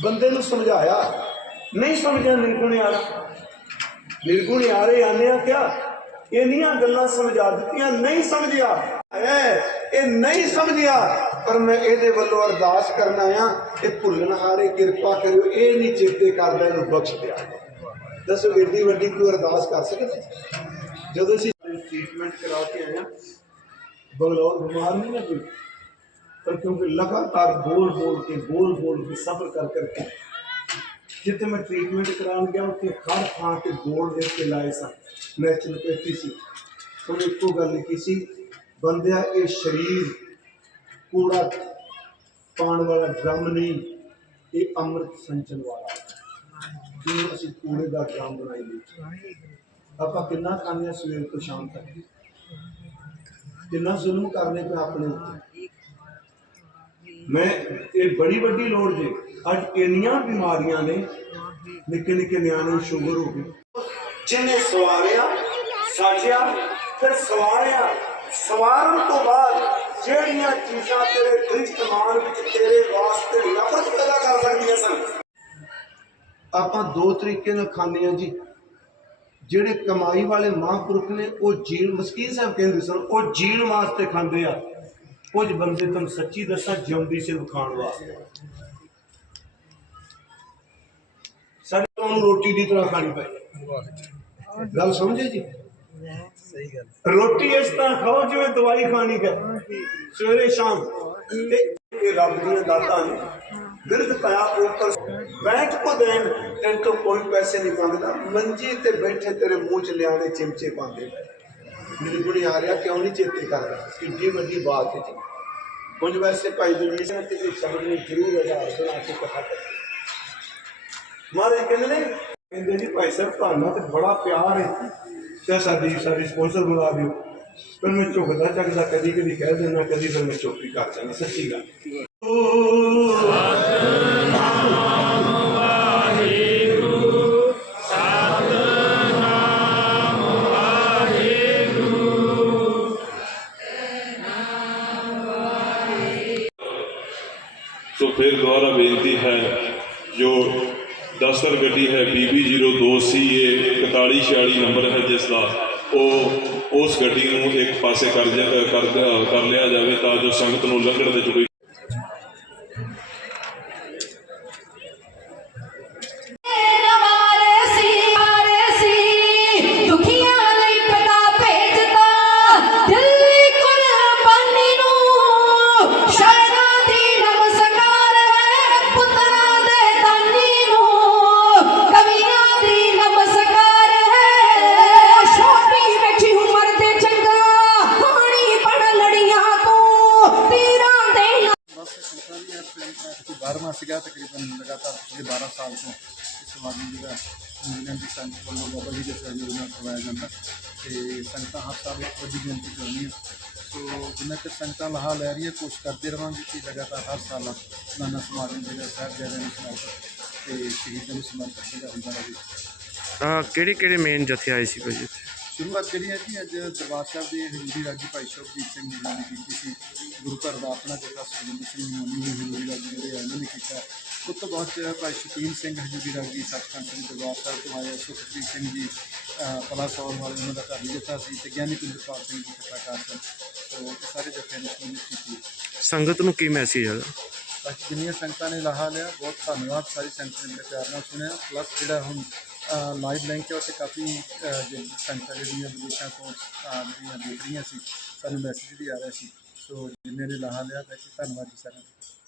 ਬੰਦੇ ਨੂੰ ਸਮਝਾਇਆ। ਨਹੀਂ ਸਮਝਿਆ ਨਿਰਗੁਣ ਯਾਰ। ਆਨੇ ਆ ਕਿਆ? ਇੰਨੀਆਂ ਗੱਲਾਂ ਸਮਝਾ ਦਿੱਤੀਆਂ, ਨਹੀਂ ਸਮਝਿਆ। ਐ ਇਹ ਨਹੀਂ ਸਮਝਿਆ। ਪਰ ਮੈਂ ਇਹਦੇ ਵੱਲੋਂ ਅਰਦਾਸ ਕਰਨਾ ਆ ਇਹ ਭੁੱਲਣ ਹਾਰੇ ਕਿਰਪਾ ਕਰਿਓ, ਇਹ ਨਹੀਂ ਚੇਤੇ ਕਰਦਾ ਇਹਨੂੰ ਬਖਸ਼ ਦਿਆ। ਦੱਸੋ, ਏਡੀ ਵੱਡੀ ਕੋਈ ਅਰਦਾਸ ਕਰ ਸਕਦਾ ਜਦੋਂ ਅਸੀਂ ਟ੍ਰੀਟਮੈਂਟ ਕਰਾ ਕੇ ਆਇਆ ਆ ਬਿਮਾਰ ਨਹੀਂ ਹੈ ਕੋਈ? ਪਰ ਕਿਉਂਕਿ ਲਗਾਤਾਰ ਬੋਲ ਬੋਲ ਕੇ ਬੋਲ ਬੋਲ ਕੇ ਸਫਰ ਕਰ ਕਰਕੇ ਜਿੱਥੇ ਮੈਂ ਟ੍ਰੀਟਮੈਂਟ ਕਰਾਉਣ ਗਿਆ ਉੱਥੇ ਹਰ ਥਾਂ ਤੇ ਬੋਰਡ ਦੇ ਕੇ ਲਾਏ ਸਨ ਨੈਚੁਰੋਪੈਥੀ ਸੀ ਉਹਨੇ ਇੱਕੋ ਗੱਲ ਕੀ ਸੀ ਬੰਦਿਆ ਇਹ ਸਰੀਰ ਕੂੜਾ ਪਾਣ ਵਾਲਾ ਡਰਮ ਨਹੀਂ ਇਹ ਅੰਮ੍ਰਿਤ ਸੰਚਨ ਵਾਲਾ ਜਿਹਨੂੰ ਅਸੀਂ ਕੂੜੇ ਦਾ ਡਰਮ ਬਣਾਈਏ ਆਪਾਂ ਕਿੰਨਾ ਖਾਂਦੇ ਹਾਂ ਸਵੇਰ ਤੋਂ ਸ਼ਾਮ ਤੱਕ ਕਿੰਨਾ ਜ਼ੁਲਮ ਕਰਨੇ ਪਏ ਆਪਣੇ ਉੱਤੇ ਮੈਂ ਇਹ ਬੜੀ ਵੱਡੀ ਲੋੜ ਜੇ। ਅੱਜ ਇੰਨੀਆਂ ਬਿਮਾਰੀਆਂ ਨੇ, ਨਿੱਕੇ ਨਿੱਕੇ ਨਿਆਣਿਆਂ ਨੂੰ ਸ਼ੂਗਰ ਹੋ ਗਈ। ਜਿਹਨੇ ਸਵਾਰਿਆ, ਸਾਜਿਆ, ਫਿਰ ਸਵਾਰਿਆ। ਸਵਾਰਨ ਤੋਂ ਬਾਅਦ ਜਿਹੜੀਆਂ ਚੀਜ਼ਾਂ ਤੇਰੇ ਦ੍ਰਿਸ਼ਟਮਾਨ ਵਿੱਚ, ਤੇਰੇ ਵਾਸਤੇ ਨਫ਼ਰਤ ਪੈਦਾ ਕਰ ਸਕਦੀਆਂ ਸਨ, ਆਪਾਂ ਦੋ ਤਰੀਕੇ ਨਾਲ ਖਾਂਦੇ ਹਾਂ ਜੀ। ਜਿਹੜੇ ਕਮਾਈ ਵਾਲੇ ਮਹਾਂਪੁਰਖ ਨੇ, ਉਹ ਜੀਣ ਮਸਕੀਨ ਸਾਹਿਬ ਕਹਿੰਦੇ ਸਨ, ਉਹ ਜੀਣ ਵਾਸਤੇ ਖਾਂਦੇ ਆ। ਕੁਝ ਬੰਦੇ ਤੁਹਾਨੂੰ ਸੱਚੀ ਦੱਸਾਂ ਜਿਉਂਦੀ ਸਿਰ ਖਾਣ ਵਾਸਤੇ। ਸਾਡੇ ਤੋਂ ਉਹਨੂੰ ਰੋਟੀ ਦੀ ਤਰ੍ਹਾਂ ਖਾਣੀ ਪਈ ਗੱਲ ਸਮਝੇ ਜੀ? ਸਹੀ ਗੱਲ ਰੋਟੀ ਇਸ ਤਰ੍ਹਾਂ ਖਾਓ ਜਿਵੇਂ ਦਵਾਈ ਖਾਣੀ ਹੈ ਸਵੇਰੇ ਸ਼ਾਮ ਤੇ ਇਹ ਰੱਬ ਦੀਆਂ ਦਾਤਾਂ ਨੇ ਬਿਰਧ ਪਿਆ ਉੱਪਰ। ਬੈਠ ਕੋ ਦੇਣ ਤੈਨੂੰ ਤੋਂ ਕੋਈ ਪੈਸੇ ਨਹੀਂ ਮੰਗਦਾ। ਮੰਜੀ ਤੇ ਬੈਠੇ ਤੇਰੇ ਮੂੰਹ ਚ ਲਿਆਣੇ ਚਿਮਚੇ ਪਾਉਂਦੇ ਮੇਰੇ ਗੁਣੀ ਆ ਰਿਹਾ, ਕਿਉਂ ਨਹੀਂ ਚੇਤੇ ਕਰਦਾ ਕਿੱਡੀ ਵੱਡੀ ਬਾਤ ਹੈ ਜੀ। ਕੁਝ ਵੈਸੇ ਭਾਈ ਦਲੀਪ ਸਿੰਘ ਤੇ ਸ਼ਬਦ ਨੂੰ ਜ਼ਰੂਰ ਆਧਾਰ ਬਣਾ ਕੇ ਕਥਾ ਕਰਦੇ ਮਹਾਰਾਜ ਕਹਿੰਦੇ ਨੇ, ਕਹਿੰਦੇ ਜੀ ਭਾਈ ਸਾਹਿਬ ਤੁਹਾਨੂੰ ਤੇ ਬੜਾ ਪਿਆਰ ਹੈ ਤੇ ਸਾਡੀ ਸਾਡੀ ਸਪੋਂਸਰ ਬੁਲਾ ਦਿਓ। ਪਰ ਮੈਂ ਝੁਕਦਾ ਚੱਕਦਾ ਕਦੀ ਕਦੀ ਕਹਿ ਦਿੰਦਾ, ਕਦੀ ਫਿਰ ਮੈਂ ਚੁੱਪ ਕਰ ਜਾਂਦਾ। ਸੱਚੀ ਗੱਲ। ਫਿਰ ਦੁਆਰਾ ਬੇਨਤੀ ਹੈ, ਜੋ ਦਸਤਰ ਗੱਡੀ ਹੈ BB02CA 4146 ਨੰਬਰ ਹੈ, ਜਿਸ ਦਾ ਉਹ ਉਸ ਗੱਡੀ ਨੂੰ ਇੱਕ ਪਾਸੇ ਕਰ ਕਰ ਕਰ ਲਿਆ ਜਾਵੇ ਤਾਂ ਜੋ ਸੰਗਤ ਨੂੰ ਲੰਘਣ ਦੇ ਜੁੜੀ 12ਵਾਂ ਸੀਗਾ, ਤਕਰੀਬਨ ਲਗਾਤਾਰ ਪਿਛਲੇ 12 ਸਾਲ ਤੋਂ ਇਸ ਸਮਾਗਮ ਜਿਹੜਾ ਇੰਜੀਨੀਅਰ ਦੀ ਸੰਗਤ ਵੱਲੋਂ ਬਾਬਾ ਜੀ ਦੇ ਸਹਿਯੋਗ ਨਾਲ ਕਰਵਾਇਆ ਜਾਂਦਾ ਤੇ ਸੰਗਤਾਂ ਹਰ ਸਾਲ ਵੱਡੀ ਗਿਣਤੀ ਕਰਨੀ ਹੈ ਸੋ ਜਿੰਨਾ ਕਿ ਸੰਗਤਾਂ ਲਾਹਾ ਲੈ ਰਹੀ ਕੋਸ਼ਿਸ਼ ਕਰਦੇ ਰਵਾਂਗੇ ਕਿ ਲਗਾਤਾਰ ਹਰ ਸਾਲ ਨਾਨਾ ਸਮਾਗਮ ਜਿਹੜਾ ਸਾਹਿਬ ਜਾਇਦਾਂ ਨੂੰ ਸਮਰਪਿਤ ਤੇ ਸ਼ਹੀਦਾਂ ਨੂੰ ਸਮਰਪਿਤ ਜਿਹੜਾ ਹੁੰਦਾ ਰਹੇ ਤਾਂ ਕਿਹੜੇ ਕਿਹੜੇ ਮੇਨ ਜਥੇ ਆਏ ਸੀ ਭਾਜੀ? ਇੱਥੇ ਸ਼ੁਰੂਆਤ ਜਿਹੜੀ ਹੈ ਜੀ ਅੱਜ ਦਰਬਾਰ ਸਾਹਿਬ ਦੇ ਹਜ਼ੂਰੀ ਰਾਗੀ ਭਾਈ ਸ਼ੋਭਜੀਤ ਸਿੰਘ ਜੀ ਨੇ ਕੀਤੀ ਸੀ। ਗੁਰੂ ਘਰ ਦਾ ਆਪਣਾ ਜਿਹੜਾ ਸੁਖਜਿੰਦਰ ਸਿੰਘ ਮੋਨੀ ਨੇ ਹਜ਼ੂਰੀ ਰਾਗੀ ਜਿਹੜੇ ਇਹਨਾਂ ਨੇ ਕੀਤਾ। ਉਸ ਤੋਂ ਬਾਅਦ ਭਾਈ ਸ਼ਕੀਨ ਸਿੰਘ ਹਜ਼ੂਰੀ ਰਾਗੀ ਸੱਚਖੰਡ ਸ੍ਰੀ ਦਰਬਾਰ ਸਾਹਿਬ ਤੋਂ ਆਏ ਸੁਖਪ੍ਰੀਤ ਸਿੰਘ ਜੀ ਪਲਾਸੌਰ ਵਾਲੇ ਉਹਨਾਂ ਦਾ ਘਰ ਜੱਥਾ ਸੀ ਤੇ ਗਿਆਨੀ ਪਿੰਦਰਪਾਲ ਸਿੰਘ ਜੀ ਕਥਾਕਾਰ ਸਨ ਸੋ ਇਹ ਸਾਰੇ ਜੱਥੇ ਨੇ ਸ਼ਮੂਲੀਅਤ ਕੀਤੀ। ਸੰਗਤ ਨੂੰ ਕੀ ਮੈਸੇਜ ਹੈ ਬਾਕੀ ਜਿੰਨੀਆਂ ਸੰਗਤਾਂ ਨੇ ਲਾਹਾ ਲਿਆ ਬਹੁਤ ਧੰਨਵਾਦ। ਸਾਰੀ ਸੰਗਤ ਨੇ ਬੜੇ ਪਿਆਰ ਨਾਲ ਸੁਣਿਆ। ਪਲੱਸ ਜਿਹੜਾ ਹੁਣ ਲਾਈਵ ਲਿੰਕ ਹੈ ਉੱਤੇ ਕਾਫੀ ਜਿਹੜੀ ਸੰਗਤਾਂ ਜਿਹੜੀਆਂ ਵਿਦੇਸ਼ਾਂ ਤੋਂ ਅਹ, ਜਿਹੜੀਆਂ ਦੇਖ ਰਹੀਆਂ ਸੀ ਸਾਨੂੰ ਮੈਸੇਜ ਵੀ ਆ ਰਿਹਾ ਸੀ। ਸੋ ਜਿੰਨੇ ਨੇ ਲਾਹਾ ਲਿਆ ਬਾਕੀ ਧੰਨਵਾਦ ਜੀ ਸਾਰਿਆਂ ਦਾ।